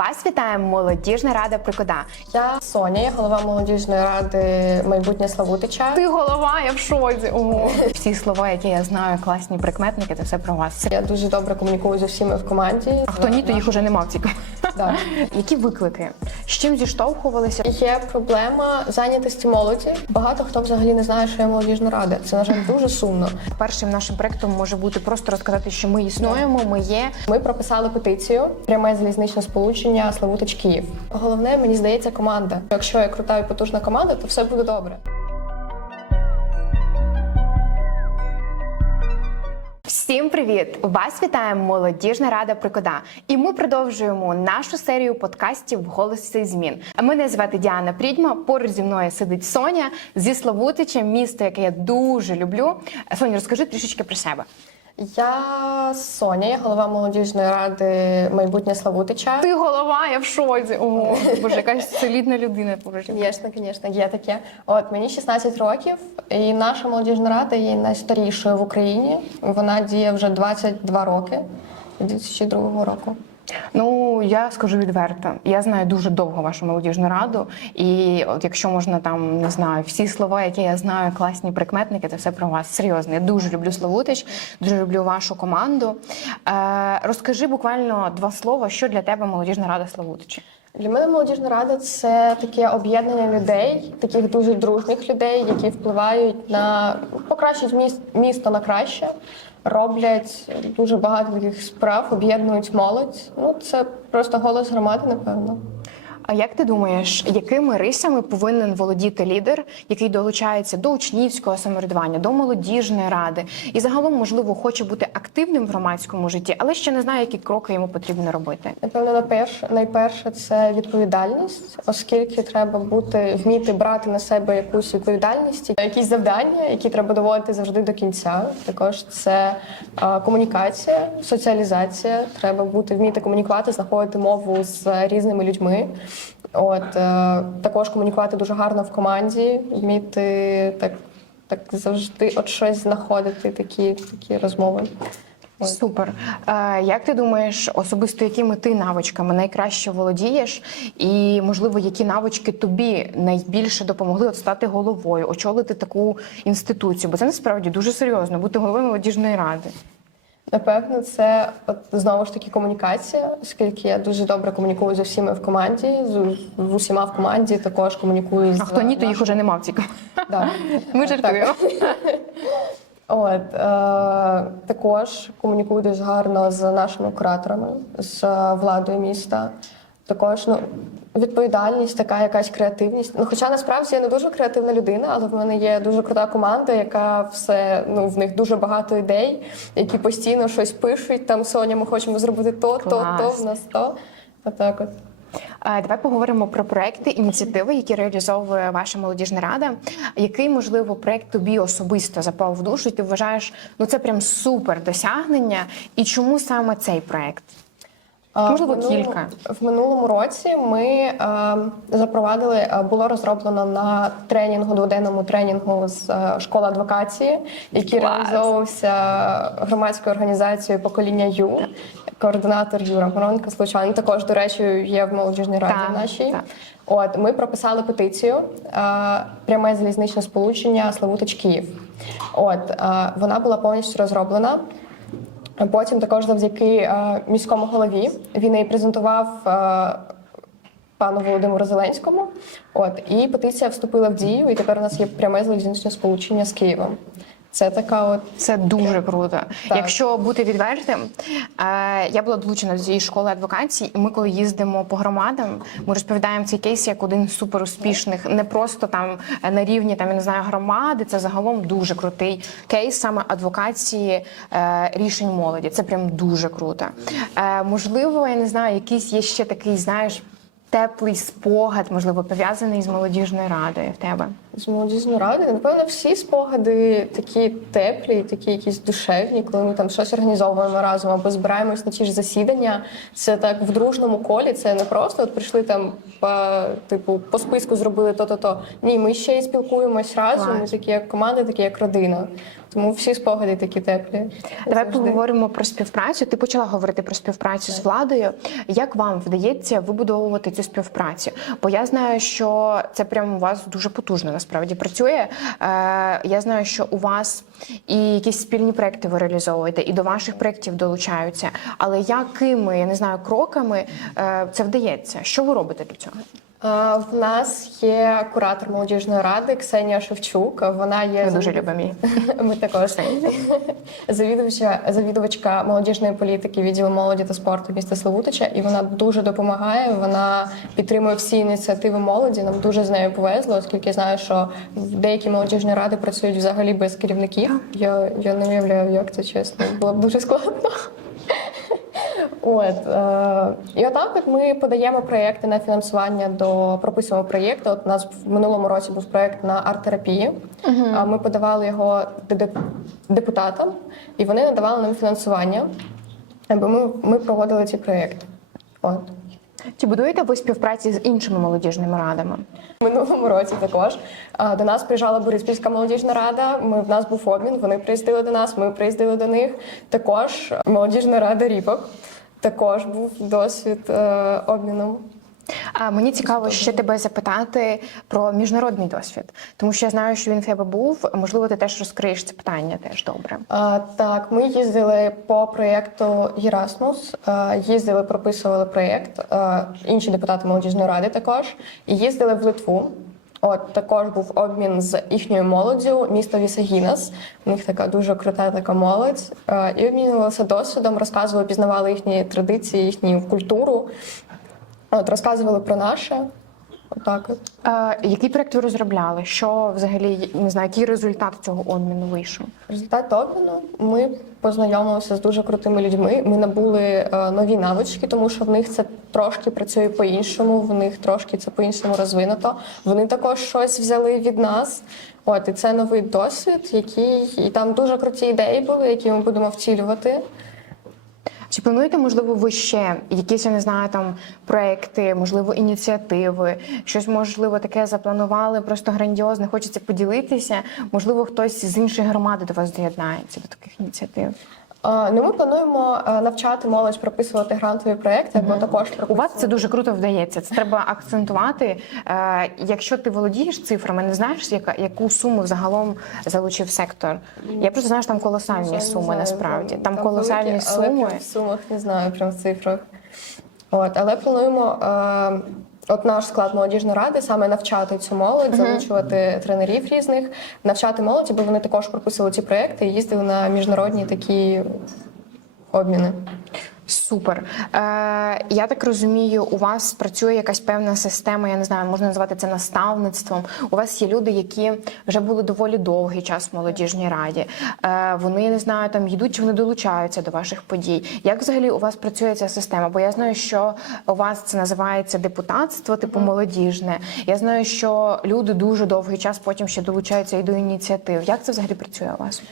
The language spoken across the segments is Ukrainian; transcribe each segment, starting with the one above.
Вас вітає молодіжна рада Прикода. Я Соня, я голова молодіжної ради майбутнє Славутича. Ти голова, я в шоці. Ого. Всі слова, які я знаю, класні прикметники, це все про вас. Я дуже добре комунікую з усіма в команді. А хто ні, то їх уже нема в цій команді. Які виклики? З чим зіштовхувалися? Є проблема зайнятості молоді. Багато хто взагалі не знає, що є молодіжна рада. Це на жаль дуже сумно. Першим нашим проектом може бути просто розказати, що ми існуємо, ми є. Ми прописали петицію пряме залізничне сполучення Славутич Київ. Головне, мені здається, команда. Якщо є крута і потужна команда, то все буде добре. Всім привіт! Вас вітає молодіжна рада Прикода. І ми продовжуємо нашу серію подкастів Голоси змін. Мене звати Діана Прідьма. Поруч зі мною сидить Соня зі Славутича, місто, яке я дуже люблю. Соня, розкажи трішечки про себе. Я Соня, я голова молодіжної ради майбутнє Славутича. Ти голова, я в шоці. Ого, боже, якась солідна людина. Звісно, звісно, є таке. От мені 16 років, і наша молодіжна рада є найстарішою в Україні. Вона діє вже 22 роки, 2002 року. Ну я скажу відверто. Я знаю дуже довго вашу молодіжну раду, і от якщо можна там не знаю, всі слова, які я знаю, класні прикметники, це все про вас. Серйозно. Я дуже люблю Славутич, дуже люблю вашу команду. Е, розкажи буквально два слова, що для тебе молодіжна рада Славутича. Для мене молодіжна рада це таке об'єднання людей, таких дуже дружніх людей, які впливають на покращить міст, місто на краще, роблять дуже багато таких справ, об'єднують молодь. Ну це просто голос громади, напевно. А як ти думаєш, якими рисами повинен володіти лідер, який долучається до учнівського самоврядування, до молодіжної ради, і загалом, можливо, хоче бути активним в громадському житті, але ще не знає, які кроки йому потрібно робити? Напевно, найперше, найперше це відповідальність, оскільки треба бути вміти брати на себе якусь відповідальність, якісь завдання, які треба доводити завжди до кінця. Також це а, комунікація, соціалізація. Треба бути вміти комунікувати, знаходити мову з різними людьми. От е, також комунікувати дуже гарно в команді, вміти так, так завжди от щось знаходити, такі, такі розмови. Супер. Е, як ти думаєш, особисто якими ти навичками найкраще володієш, і можливо, які навички тобі найбільше допомогли от стати головою, очолити таку інституцію? Бо це насправді дуже серйозно бути головою молодіжної ради. Напевно, це от знову ж таки комунікація, оскільки я дуже добре комунікую з усіма в команді, з, з усіма в команді також комунікую з А хто ні, то їх уже нема в цій команді. Да. Ми жартуємо. От е, також комунікую дуже гарно з нашими кураторами, з владою міста. Також ну, відповідальність, така якась креативність. Ну, хоча насправді я не дуже креативна людина, але в мене є дуже крута команда, яка все ну в них дуже багато ідей, які постійно щось пишуть. Там Соня, ми хочемо зробити то, то, то, в нас то. Отак от. Е, Давай поговоримо про проекти, ініціативи, які реалізовує ваша молодіжна рада. Який можливо проект тобі особисто запав в душу? і Ти вважаєш, ну це прям супер досягнення. І чому саме цей проект? Можливо, в кілька. В минулому році ми е, запровадили, е, було розроблено на тренінгу, дводенному тренінгу з е, школи адвокації, який Клас. реалізовувався громадською організацією покоління Ю. Координатор Юра Моронко Случан. Також, до речі, є в молодіжній раді Так, нашій. так. От ми прописали петицію е, пряме залізничне сполучення Славутич Київ. От е, вона була повністю розроблена. Потім також завдяки е, міському голові він її презентував е, пану Володимиру Зеленському. От і петиція вступила в дію, і тепер у нас є пряме залізничне сполучення з Києвом. Це така от Це дуже круто. Так. Якщо бути відвертим, е, я була долучена до цієї школи адвокації, і ми, коли їздимо по громадам, ми розповідаємо цей кейс як один з суперуспішних, не просто там е, на рівні там я не знаю громади. Це загалом дуже крутий кейс саме адвокації е, рішень молоді. Це прям дуже круто. Можливо, я не знаю, якийсь є ще такий, знаєш. Теплий спогад, можливо, пов'язаний з молодіжною радою в тебе. З молодіжної ради. Напевно, всі спогади такі теплі, такі якісь душевні, коли ми там щось організовуємо разом або збираємось на ті ж засідання. Це так в дружному колі. Це не просто от прийшли там по типу по списку зробили то-то-то. Ні, ми ще й спілкуємось разом. Ми такі як команда, такі як родина. Тому всі спогади такі теплі. Давай завжди. поговоримо про співпрацю. Ти почала говорити про співпрацю з владою. Як вам вдається вибудовувати цю співпрацю? Бо я знаю, що це прямо у вас дуже потужно насправді працює. Е, я знаю, що у вас і якісь спільні проекти ви реалізовуєте, і до ваших проєктів долучаються. Але якими я не знаю кроками е, це вдається? Що ви робите для цього? В нас є куратор молодіжної ради Ксенія Шевчук. Вона є Ми дуже любимо її. Ми також завідувача, завідувачка молодіжної політики відділу молоді та спорту міста Славутича, і вона дуже допомагає. Вона підтримує всі ініціативи молоді. Нам дуже з нею повезло, оскільки я знаю, що деякі молодіжні ради працюють взагалі без керівників. Я, я не уявляю, як це чесно. Було б дуже складно. От е, і отак, от ми подаємо проєкти на фінансування до прописуємо проєкти. От у нас в минулому році був проєкт на арт-терапії. А Ми подавали його депутатам, і вони надавали нам фінансування, аби ми, ми проводили ці проєкти. От. Чи будуєте ви співпраці з іншими молодіжними радами? Минулому році також до нас приїжджала Бориспільська молодіжна рада. Ми в нас був обмін. Вони приїздили до нас, ми приїздили до них. Також молодіжна рада Ріпок. Також був досвід е, обміну. А мені цікаво ще тебе запитати про міжнародний досвід, тому що я знаю, що він в тебе був. Можливо, ти теж розкриєш це питання теж добре. А, так, ми їздили по проєкту Єрасмус, їздили, прописували проєкт, інші депутати молодіжної ради також, і їздили в Литву. От також був обмін з їхньою молоддю, місто Вісагінас. У них така дуже крута така молодь. І обмінювалися досвідом, розказували, пізнавали їхні традиції, їхню культуру. От розказували про наше. Отак от. Е, який проект ви розробляли? Що взагалі не знаю, який результат цього обміну вийшов? Результат обміну ми познайомилися з дуже крутими людьми. Ми набули е, нові навички, тому що в них це трошки працює по-іншому, в них трошки це по-іншому розвинуто. Вони також щось взяли від нас. От і це новий досвід, який і там дуже круті ідеї були, які ми будемо втілювати. Чи плануєте, можливо, ви ще якісь, я не знаю, там проекти, можливо, ініціативи, щось можливо таке запланували, просто грандіозне, хочеться поділитися. Можливо, хтось з іншої громади до вас доєднається до таких ініціатив. Ну, ми плануємо е, навчати молодь прописувати грантові проекти, або також У вас це дуже круто вдається. Це треба акцентувати. Е, якщо ти володієш цифрами, не знаєш, яка яку суму загалом залучив сектор. Я просто знаю, що там колосальні Не суми. знаю, насправді там, великі, колосальні але суми. прям в сумах не знаю, прям в цифрах. От, але плануємо. Е, От наш склад молодіжної ради саме навчати цю молодь, залучувати тренерів різних, навчати молодь, бо вони також пропустили ці проекти і їздили на міжнародні такі обміни. Супер. Е, я так розумію, у вас працює якась певна система, я не знаю, можна назвати це наставництвом. У вас є люди, які вже були доволі довгий час в молодіжній раді. Е, вони я не знаю, там йдуть чи вони долучаються до ваших подій. Як взагалі у вас працює ця система? Бо я знаю, що у вас це називається депутатство, типу молодіжне. Я знаю, що люди дуже довгий час потім ще долучаються і до ініціатив. Як це взагалі працює у вас?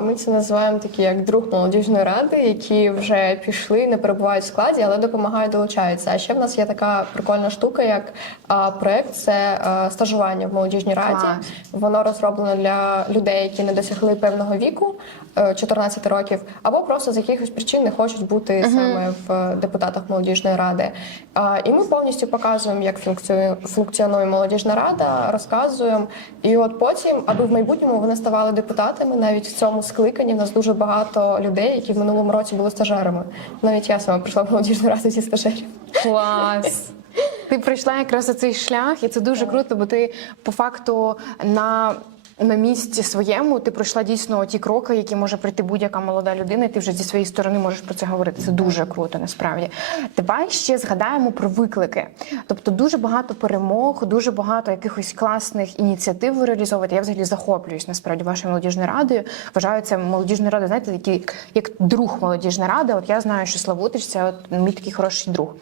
Ми це називаємо такі як друг молодіжної ради, які вже пішли, не перебувають в складі, але допомагають долучаються. А ще в нас є така прикольна штука, як проект це стажування в молодіжній раді. Воно розроблено для людей, які не досягли певного віку, е, 14 років, або просто з якихось причин не хочуть бути саме в е, депутатах молодіжної ради. І ми повністю показуємо, як функціонує, молодіжна рада, розказуємо. І от потім, аби в майбутньому вони ставали депутатами, навіть цьому скликанні в нас дуже багато людей, які в минулому році були стажерами. Навіть я сама прийшла в молодіжну раду зі стажерів. Клас. Ти пройшла якраз цей шлях, і це дуже круто, бо ти по факту на. На місці своєму ти пройшла дійсно ті кроки, які може пройти будь-яка молода людина, і ти вже зі своєї сторони можеш про це говорити. Це дуже круто, насправді. Давай ще згадаємо про виклики. Тобто дуже багато перемог, дуже багато якихось класних ініціатив ви реалізовуєте. Я взагалі захоплююсь насправді вашою молодіжною радою. Вважаю це молодіжною радою, знаєте, такий як друг молодіжної ради. От я знаю, що Славутич це от мій такий хороший друг.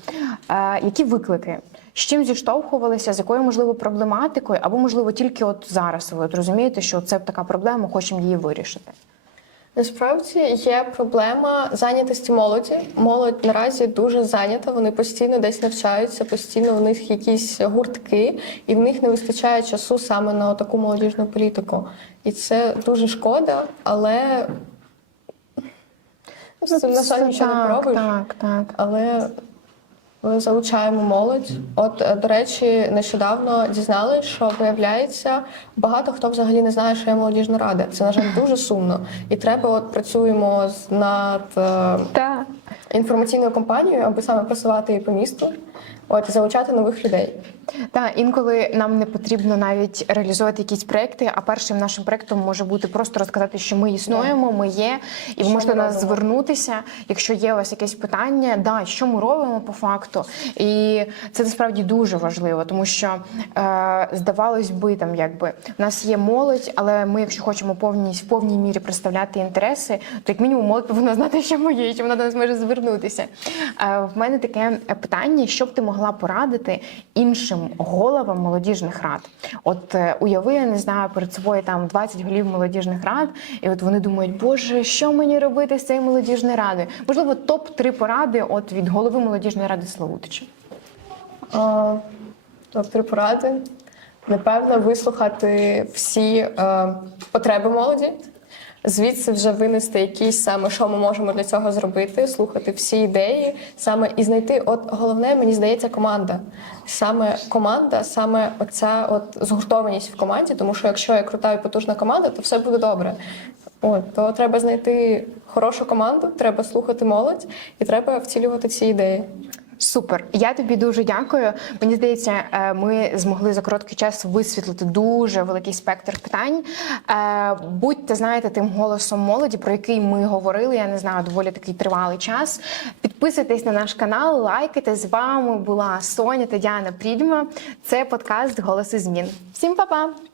Е, які виклики? З чим зіштовхувалися, з якою можливо проблематикою, або можливо тільки от зараз ви от розумієте, що це така проблема, хочемо її вирішити. Насправді є проблема зайнятості молоді. Молодь наразі дуже зайнята. Вони постійно десь навчаються, постійно у них якісь гуртки, і в них не вистачає часу саме на таку молодіжну політику. І це дуже шкода, але з цим, на жаль, нічого не пробуєш. так, так. Але залучаємо молодь. От, е, до речі, нещодавно дізналися, що виявляється, багато хто взагалі не знає, що є молодіжна рада. Це на жаль дуже сумно. І треба, от працюємо над да. Інформаційною кампанією, аби саме просувати її по місту, от і залучати нових людей. Так, інколи нам не потрібно навіть реалізовувати якісь проекти, а першим нашим проектом може бути просто розказати, що ми існуємо, ми є, і ви можете до нас звернутися, якщо є у вас якесь питання, да, що ми робимо по факту. І це насправді дуже важливо, тому що е, здавалось би, там якби у нас є молодь, але ми, якщо хочемо повні, в повній мірі представляти інтереси, то як мінімум молодь повинна знати, що ми є, і що вона до нас може звернутися. Е, в мене таке питання, що б ти могла порадити іншим головам молодіжних рад? От е, уяви, я не знаю, перед собою там 20 голів молодіжних рад, і от вони думають, боже, що мені робити з цією молодіжною радою? Можливо, топ 3 поради от від голови молодіжної ради Славутича. Тобто три поради. Напевно, вислухати всі е, потреби молоді, звідси вже винести якісь саме, що ми можемо для цього зробити, слухати всі ідеї, саме і знайти. От головне, мені здається, команда. Саме команда, саме оця от згуртованість в команді, тому що якщо є крута і потужна команда, то все буде добре. От, то треба знайти хорошу команду, треба слухати молодь і треба втілювати ці ідеї. Супер, я тобі дуже дякую. Мені здається, е, ми змогли за короткий час висвітлити дуже великий спектр питань. Е, Будьте, знаєте, тим голосом молоді, про який ми говорили. Я не знаю, доволі такий тривалий час. Підписуйтесь на наш канал, лайкайте. З вами була Соня та Діана Прідьма. Це подкаст Голоси змін. Всім па-па!